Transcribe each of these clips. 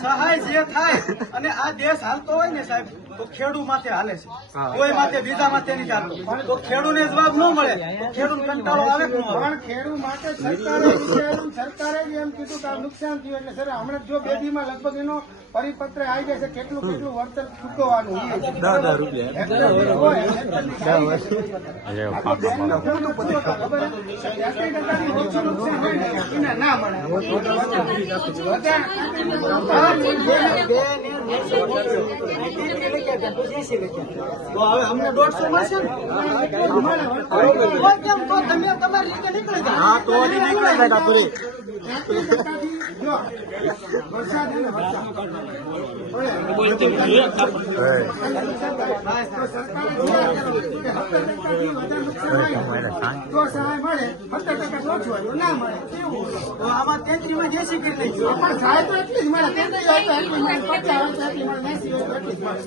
સહાય જે થાય અને આ દેશ હાલતો હોય ને સાહેબ તો ખેડૂત માથે હાલે છે, કોઈ માથે બીજા માથે નથી ચાલતો. તો ખેડૂતને જવાબ ન મળે તો ખેડૂત કંટાળો આવે કે ન આવે? પણ ખેડૂત માટે સરકારે જ એમ કીધું કે આ નુકસાન થયું એટલે સર હમણાં જો બેદીમાં લગભગ એનો પરિપત્ર આવી જશે કેટલું વળતર ચૂકવવાનું ના મળે. તો હવે અમને 150 મળશે ને? કેમ તો તમે તમારી રીતે નીકળી જાઓ. હા, તો નીકળી જાય પૂરી. વરસાદ તો સહાય મળે 70% ઓછું ના મળે તો આમાં 33 માં 80 કરી દઈશું. પણ સહાય તો એટલી જ મળે 33 હોય તો એટલી મળે 50 હોય તો એટલી મળે 80 હોય તો એટલી જ મળે.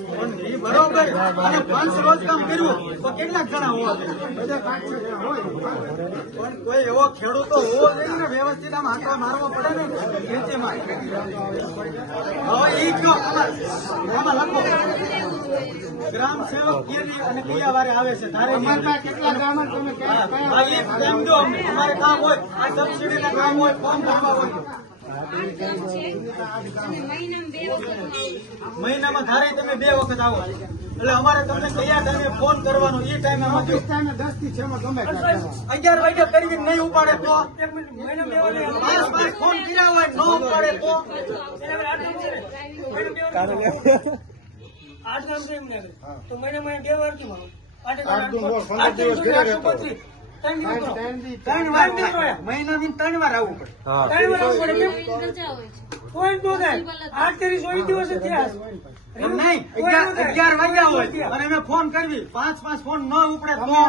એ બરોબર. અને 5 રોજ કામ કર્યું તો કેટલાક જણા હોવા જોઈએ? બધા 5-6 જણા હોય. પણ કોઈ એવો ખેડૂતો હોવો જોઈએ ને વ્યવસ્થિત આમ હાથો મારવો પડે ને ખેતીમાં. હવે એ કયો આમાં લખો ગ્રામ સેવક કેરી અને કયા વારે આવે છે ધારે કેટલા ગામ તમે અમારે કામ હોય આ સબસીડી ના કામ હોય ફોર્મ ભરવા હોય મહિનામાં ધારે તમે 2 વખત આવો એટલે અમારે તમને કયા ટાઈમે ફોન કરવાનો એ ટાઈમે 10 થી 6 માં ગમે 11 વાગ્યા કરી નહીં ઉપાડે તો 5 ફોન કર્યા હોય ન ઉપાડે તો 8 ગામ એમ ને તો મહિનામાં 2 વાર થી મારો 8 મહિનાની 3 વાર આવવું પડે. 3 વાર આવવું પડે કોઈ જ ન થાય 8 તેરી 20 દિવસ થયા એમ નહીં 11 વાગ્યા હોય અને અમે ફોન કરવી 5 ફોન ન ઉપડે તો